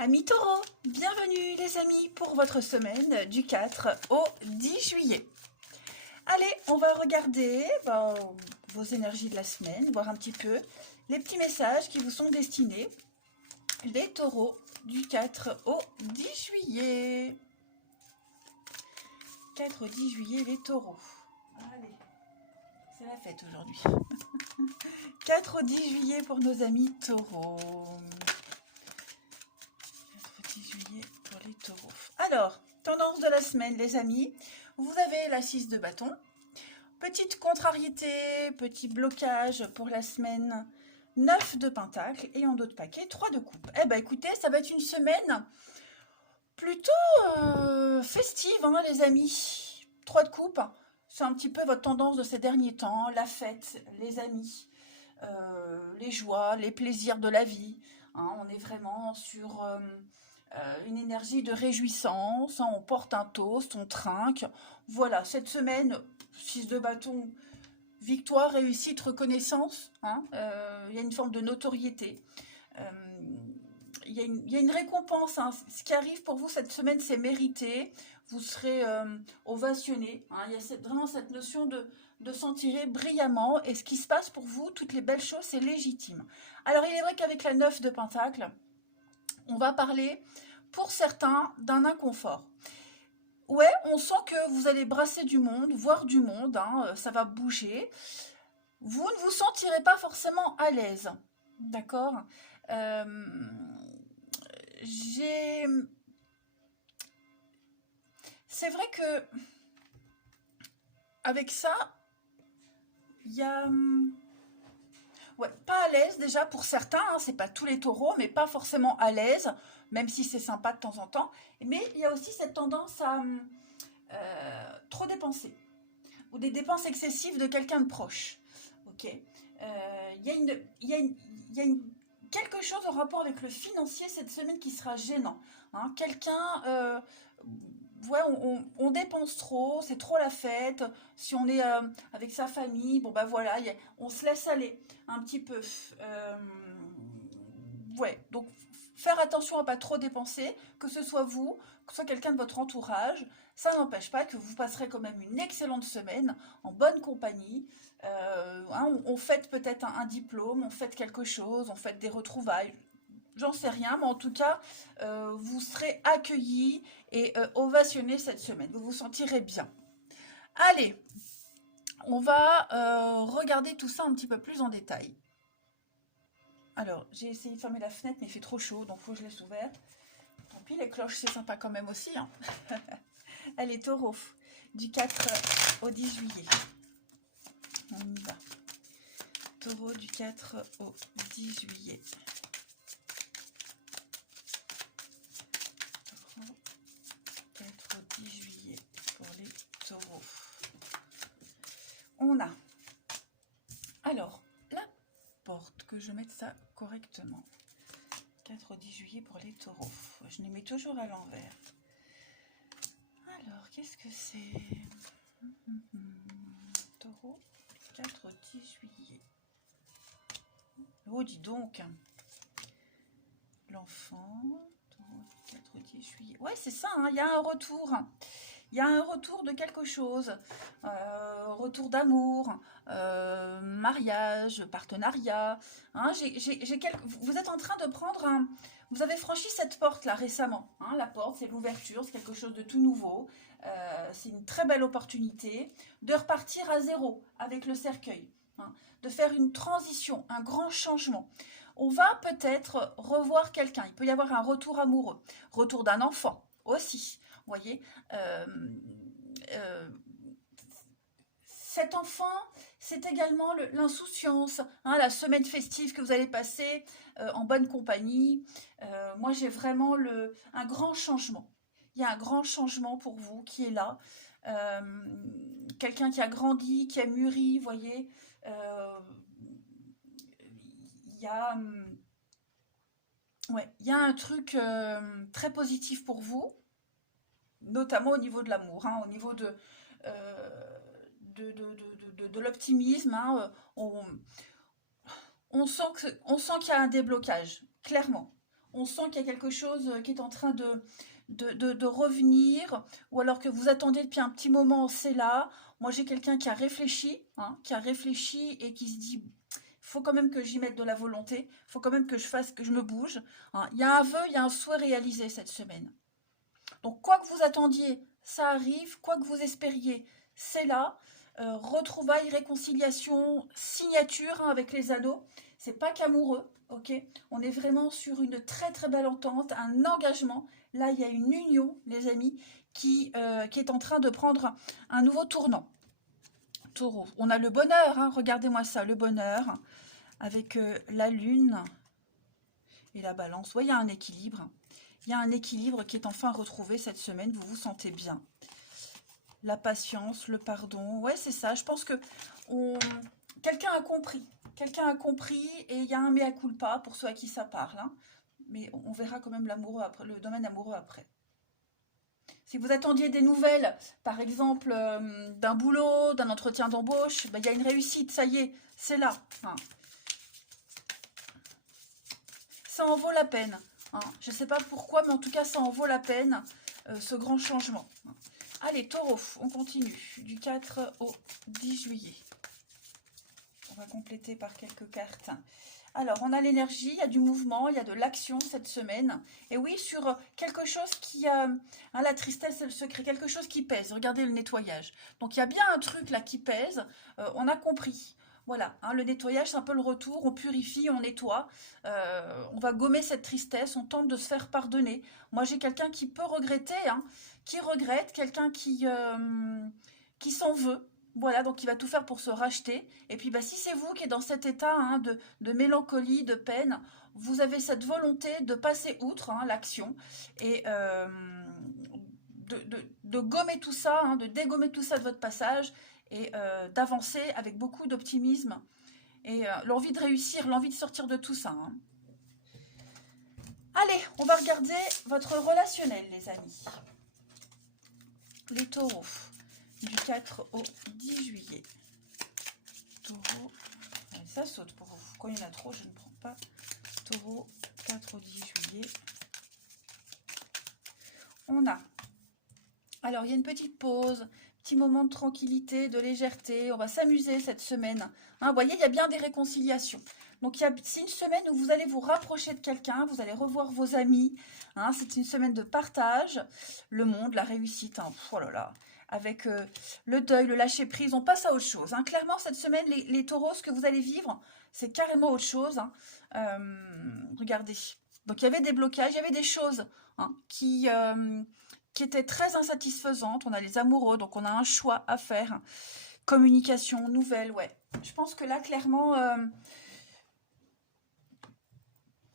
Amis taureaux, bienvenue les amis pour votre semaine du 4 au 10 juillet. Allez, on va regarder vos énergies de la semaine, voir un petit peu les petits messages qui vous sont destinés, les taureaux du 4 au 10 juillet. 4 au 10 juillet, les taureaux. Allez, c'est la fête aujourd'hui. 4 au 10 juillet pour nos amis taureaux. 10 juillet pour les taureaux. Alors, tendance de la semaine, les amis. Vous avez la 6 de bâton. Petite contrariété, petit blocage pour la semaine. 9 de pentacle et en dos de paquet, 3 de coupe. Eh bien, écoutez, ça va être une semaine plutôt festive, hein, les amis. 3 de coupe, c'est un petit peu votre tendance de ces derniers temps. La fête, les amis, les joies, les plaisirs de la vie. Hein, on est vraiment sur une énergie de réjouissance, hein, on porte un toast, on trinque. Voilà, cette semaine, 6 de bâton, victoire, réussite, reconnaissance. Hein, y a une forme de notoriété. Il y a une récompense. Hein. Ce qui arrive pour vous cette semaine, c'est mérité. Vous serez ovationné. Hein. Il y a vraiment cette notion de s'en tirer brillamment. Et ce qui se passe pour vous, toutes les belles choses, c'est légitime. Alors, il est vrai qu'avec la 9 de pentacle, on va parler, pour certains, d'un inconfort. Ouais, on sent que vous allez brasser du monde, voir du monde, hein, ça va bouger. Vous ne vous sentirez pas forcément à l'aise, d'accord. C'est vrai que, avec ça, il y a... Ouais, pas à l'aise déjà pour certains, hein, c'est pas tous les taureaux, mais pas forcément à l'aise, même si c'est sympa de temps en temps. Mais il y a aussi cette tendance à trop dépenser, ou des dépenses excessives de quelqu'un de proche. Ok. Quelque chose en rapport avec le financier cette semaine qui sera gênant. Hein. Quelqu'un... ouais, on dépense trop, c'est trop la fête. Si on est avec sa famille, bon bah voilà, on se laisse aller un petit peu. Ouais, donc faire attention à pas trop dépenser, que ce soit vous, que ce soit quelqu'un de votre entourage. Ça n'empêche pas que vous passerez quand même une excellente semaine en bonne compagnie. Hein, on fête peut-être un diplôme, on fête quelque chose, on fête des retrouvailles. J'en sais rien, mais en tout cas, vous serez accueillis et ovationnés cette semaine. Vous vous sentirez bien. Allez, on va regarder tout ça un petit peu plus en détail. Alors, j'ai essayé de fermer la fenêtre, mais il fait trop chaud, donc il faut que je laisse ouverte. Tant pis, les cloches, c'est sympa quand même aussi. Hein. Allez, taureau, du 4 au 10 juillet. On y va. Taureau du 4 au 10 juillet. 4 au 10 juillet pour les taureaux. On a... Alors, la porte, que je mette ça correctement. 4 au 10 juillet pour les taureaux. Je les mets toujours à l'envers. Alors, qu'est-ce que c'est? Taureau, 4 au 10 juillet. Oh, dis donc. L'enfant, taureau, 4 au 10 juillet. Ouais, c'est ça, hein, il y a un retour. Il y a un retour de quelque chose. Retour d'amour, mariage, partenariat. Hein, vous êtes en train de prendre un... Vous avez franchi cette porte-là récemment. Hein, la porte, c'est l'ouverture, c'est quelque chose de tout nouveau. C'est une très belle opportunité de repartir à zéro avec le cercueil. Hein, de faire une transition, un grand changement. On va peut-être revoir quelqu'un. Il peut y avoir un retour amoureux. Retour d'un enfant aussi. Vous voyez, cet enfant, c'est également l'insouciance, hein, la semaine festive que vous allez passer en bonne compagnie. Moi, j'ai vraiment un grand changement. Il y a un grand changement pour vous qui est là. Quelqu'un qui a grandi, qui a mûri, vous voyez. Il y a... ouais, il y a un truc très positif pour vous, notamment au niveau de l'amour, hein, au niveau de l'optimisme. Hein, on sent qu'il y a un déblocage, clairement. On sent qu'il y a quelque chose qui est en train de revenir, ou alors que vous attendez depuis un petit moment, c'est là. Moi, j'ai quelqu'un qui a réfléchi, hein, et qui se dit, faut quand même que j'y mette de la volonté, faut quand même que je fasse, que je me bouge, hein. Il y a un vœu, il y a un souhait réalisé cette semaine. Donc, quoi que vous attendiez, ça arrive, quoi que vous espériez, c'est là. Retrouvailles, réconciliation, signature, hein, avec les anneaux. C'est pas qu'amoureux, ok? On est vraiment sur une très très belle entente, un engagement. Là, il y a une union, les amis, qui est en train de prendre un nouveau tournant. Taureau. On a le bonheur, hein, regardez-moi ça, le bonheur, avec la lune et la balance. Vous voyez, il y a un équilibre. Il y a un équilibre qui est enfin retrouvé cette semaine, vous vous sentez bien. La patience, le pardon, ouais, c'est ça. Je pense que quelqu'un a compris. Quelqu'un a compris et il y a un mea culpa pour ceux à qui ça parle, hein. Mais on verra quand même l'amoureux après, le domaine amoureux après. Si vous attendiez des nouvelles, par exemple d'un boulot, d'un entretien d'embauche, ben, il y a une réussite, ça y est, c'est là, hein. Ça en vaut la peine, hein. Je ne sais pas pourquoi, mais en tout cas, ça en vaut la peine, ce grand changement. Allez, Taureau, on continue, du 4 au 10 juillet. On va compléter par quelques cartes. Alors, on a l'énergie, il y a du mouvement, il y a de l'action cette semaine. Et oui, sur quelque chose qui a... Hein, la tristesse et le secret, quelque chose qui pèse. Regardez le nettoyage. Donc, il y a bien un truc là qui pèse. On a compris. Voilà, hein, le nettoyage, c'est un peu le retour. On purifie, on nettoie. On va gommer cette tristesse. On tente de se faire pardonner. Moi, j'ai quelqu'un qui peut regretter, hein, qui regrette, quelqu'un qui s'en veut. Voilà, donc il va tout faire pour se racheter. Et puis si c'est vous qui êtes dans cet état, hein, de mélancolie, de peine, vous avez cette volonté de passer outre, hein, l'action et de gommer tout ça, hein, de dégommer tout ça de votre passage et d'avancer avec beaucoup d'optimisme et l'envie de réussir, l'envie de sortir de tout ça, hein. Allez, on va regarder votre relationnel, les amis. Les taureaux. Du 4 au 10 juillet. Taureau. Ça saute pour vous. Quand il y en a trop, je ne prends pas. Taureau, 4 au 10 juillet. On a. Alors, il y a une petite pause, petit moment de tranquillité, de légèreté. On va s'amuser cette semaine, hein, vous voyez, il y a bien des réconciliations. Donc, c'est une semaine où vous allez vous rapprocher de quelqu'un, vous allez revoir vos amis, hein, c'est une semaine de partage, le monde, la réussite, hein, oh là là, avec le deuil, le lâcher-prise, on passe à autre chose, hein. Clairement, cette semaine, les taureaux, ce que vous allez vivre, c'est carrément autre chose, hein. Regardez. Donc, il y avait des blocages, il y avait des choses, hein, qui étaient très insatisfaisantes. On a les amoureux, donc on a un choix à faire. Communication, nouvelles, ouais. Je pense que là, clairement,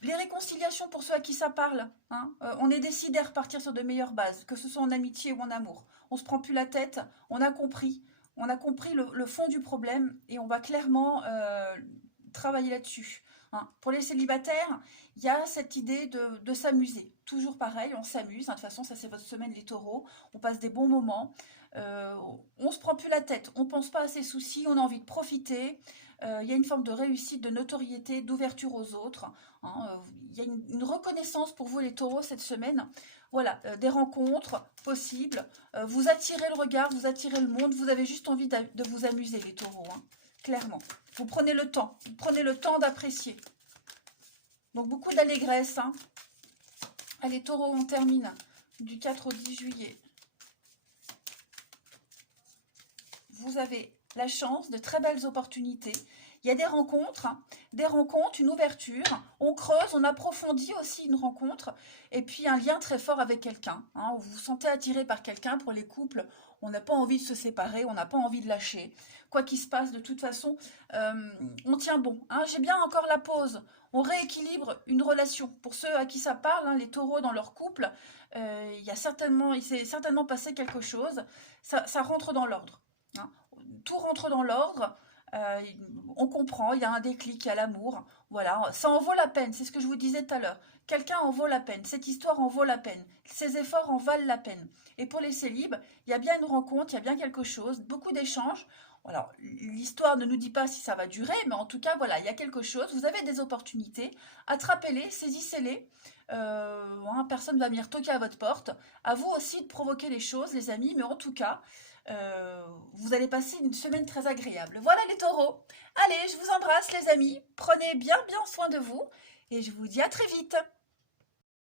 les réconciliations pour ceux à qui ça parle, hein, on est décidé à repartir sur de meilleures bases, que ce soit en amitié ou en amour. On se prend plus la tête, on a compris le fond du problème et on va clairement travailler là-dessus, hein. Pour les célibataires, il y a cette idée de s'amuser. Toujours pareil, on s'amuse, hein. De toute façon, ça c'est votre semaine les taureaux, on passe des bons moments, on se prend plus la tête, on pense pas à ses soucis, on a envie de profiter. Il y a une forme de réussite, de notoriété, d'ouverture aux autres, hein. Il y a une reconnaissance pour vous les taureaux cette semaine. Voilà, des rencontres possibles. Vous attirez le regard, vous attirez le monde. Vous avez juste envie de vous amuser les taureaux, hein, clairement. Vous prenez le temps d'apprécier. Donc beaucoup d'allégresse, hein. Allez taureaux, on termine du 4 au 10 juillet. Vous avez la chance de très belles opportunités. Il y a des rencontres, une ouverture. On creuse, on approfondit aussi une rencontre. Et puis un lien très fort avec quelqu'un, hein. Vous vous sentez attiré par quelqu'un. Pour les couples, on n'a pas envie de se séparer, on n'a pas envie de lâcher. Quoi qu'il se passe, de toute façon, on tient bon, hein. J'ai bien encore la pause. On rééquilibre une relation. Pour ceux à qui ça parle, hein, les taureaux dans leur couple, il s'est certainement passé quelque chose. Ça rentre dans l'ordre, hein. Tout rentre dans l'ordre, on comprend, il y a un déclic, il y a l'amour, voilà, ça en vaut la peine, c'est ce que je vous disais tout à l'heure. Quelqu'un en vaut la peine, cette histoire en vaut la peine, ces efforts en valent la peine. Et pour les célibes, il y a bien une rencontre, il y a bien quelque chose, beaucoup d'échanges, Alors, l'histoire ne nous dit pas si ça va durer, mais en tout cas, voilà, il y a quelque chose. Vous avez des opportunités. Attrapez-les, saisissez-les. Personne ne va venir toquer à votre porte. À vous aussi de provoquer les choses, les amis. Mais en tout cas, vous allez passer une semaine très agréable. Voilà les taureaux. Allez, je vous embrasse, les amis. Prenez bien, bien soin de vous. Et je vous dis à très vite.